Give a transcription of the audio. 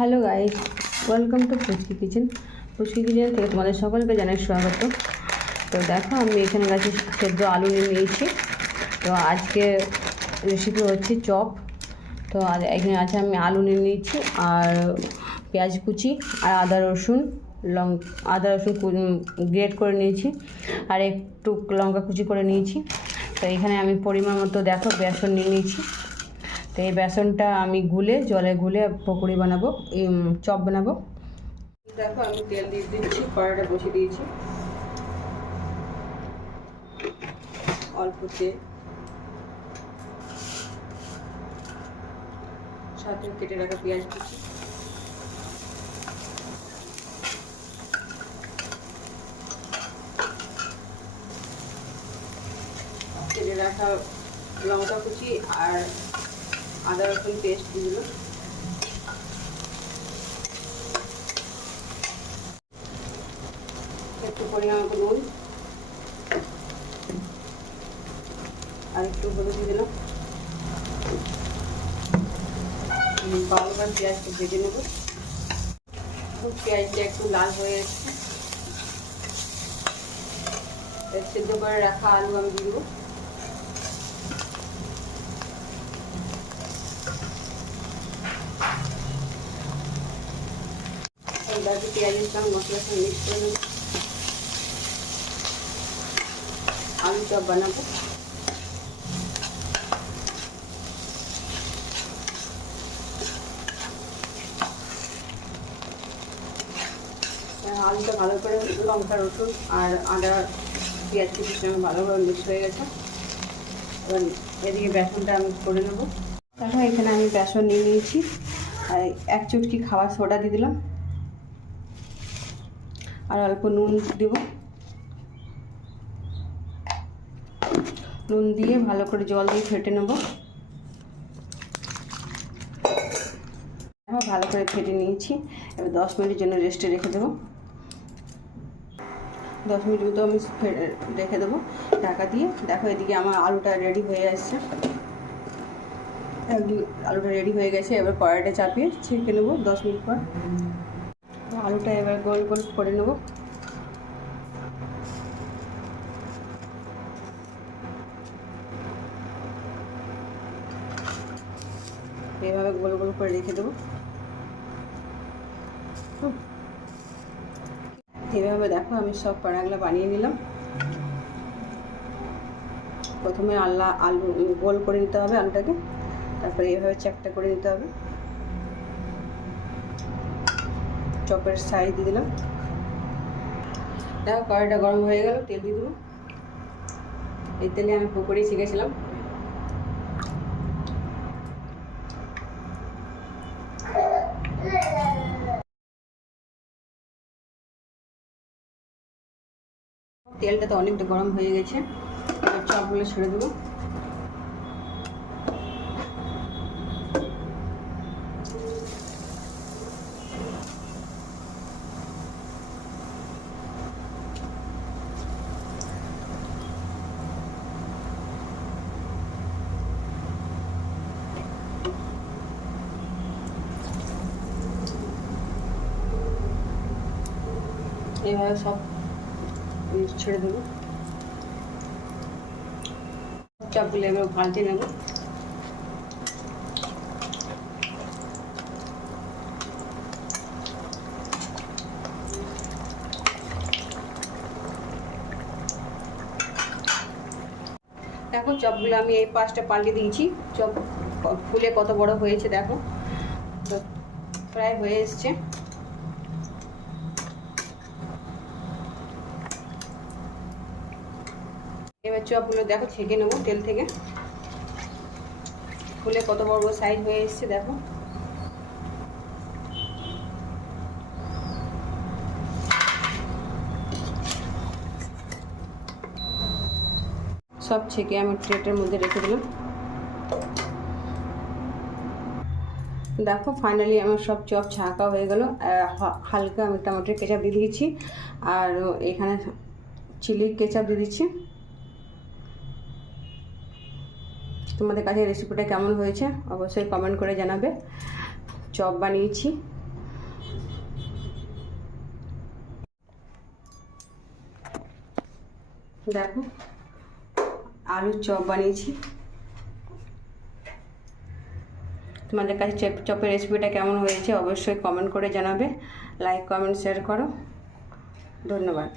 Hello guys, welcome to Puchki kitchen. Puchki kitchen থেকে তোমাদের সকলকে জানাই স্বাগত। তো দেখো, আমি এখানে গাছে সেদ্ধ আলু নিয়ে নিয়েছি। তো আজকে রেসিপি হচ্ছে চপ। তো এখানে আছে আমি আলু নিয়ে নিয়েছি, আর পেঁয়াজ কুচি, আর আদা রসুন গ্রেট করে নিয়েছি, আর একটু লঙ্কা কুচি করে নিয়েছি। তো এখানে আমি পরিমাণ মতো দেখো বেসন নিয়ে নিয়েছি। তো এই বেসনটা আমি জলে গুলে পকোড়ি বানাবো, চপ বানাবো। দেখো, আমি তেল দিয়ে দিচ্ছি, কড়াইটা বসিয়ে দিয়েছি। অল্প তেল, সাথে কেটে রাখা পেঁয়াজ কুচি, কেটে রাখা লঙ্কা কুচি, আর আদা রসুন পেস্ট দিয়ে দিল। একটু পরিমাণ মতো নুন আর একটু হলুদ দিয়ে দিলাম। বারবার পেঁয়াজকে ভেজে নেব। পেঁয়াজটা একটু লাল হয়ে এসছে, সেদ্ধ করে রাখা আলু আমি দিয়ে দেবো। পেঁয়াজের সঙ্গে মশলার সঙ্গে মিক্স করে নেব। আলু চপ বানাবো। আলুটা ভালো করে লঙ্কা রসুন আর আদা পেঁয়াজ কুচির সঙ্গে ভালোভাবে মিক্স হয়ে গেছে। এবার এদিকে বেসনটা আমি করে নেবো। দেখো, এখানে আমি বেসন নিয়ে নিয়েছি, আর এক চুটকি খাবার সোডা দিয়ে দিলাম, আর অল্প নুন দেব। নুন দিয়ে ভালো করে জল দিয়ে ফেটে নেব। ভালো করে ফেটে নিয়েছি। এবার 10 মিনিটের জন্য রেস্টে রেখে দেবো। 10 মিনিট মতো আমি রেখে দেবো ঢাকা দিয়ে। দেখো, এদিকে আমার আলুটা রেডি হয়ে আসছে। আলুটা রেডি হয়ে গেছে। এবার কড়াইটা চাপিয়ে ছেঁকে নেবো 10 মিনিট পর। আলুটা এবার গোল গোল করে নেব। এইভাবে গোল গোল করে রেখে দেবো। এইভাবে দেখো, আমি সব পানাগুলো বানিয়ে নিলাম। প্রথমে আলু গোল করে নিতে হবে আলুটাকে, তারপরে এইভাবে চ্যাপটা করে নিতে হবে। চপের সাইজ দিয়ে দিলাম। দেখো, কড়াইটা গরম হয়ে গেল, তেল দিয়ে দেবো। এই তেলে আমি পকোড়ি শিখেছিলাম। তেলটা তো অনেকটা গরম হয়ে গেছে। এবার চপগুলো ছেড়ে দেবো। এইভাবে সব ছেড়ে দেবো। চপগুলো এবার পাল্টে নেব। দেখো, চপগুলো আমি এই পাশটা পাল্টে দিয়েছি। চপ ফুলে কত বড় হয়েছে দেখো। তো প্রায় হয়ে এসছে। এবার চপগুলো দেখো ছেঁকে নেবো তেল থেকে। ফুলে কত বড় বড় সাইজ হয়ে এসছে দেখো। সব ছেঁকে আমি প্লেটের মধ্যে রেখে দিলাম। দেখো, ফাইনালি আমার সব চপ ছাঁকা হয়ে গেল। হালকা আমি টমেটোর কেচাপ দিয়ে দিয়েছি, আর এখানে চিলি কেচাপ দিয়ে দিচ্ছি। তোমাদের কাছে রেসিপিটা কেমন হয়েছে অবশ্যই কমেন্ট করে জানাবে। চপ বানিয়েছি, দেখো আলুর চপ বানিয়েছি। তোমাদের কাছে চপের রেসিপিটা কেমন হয়েছে অবশ্যই কমেন্ট করে জানাবে। লাইক কমেন্ট শেয়ার করো। ধন্যবাদ।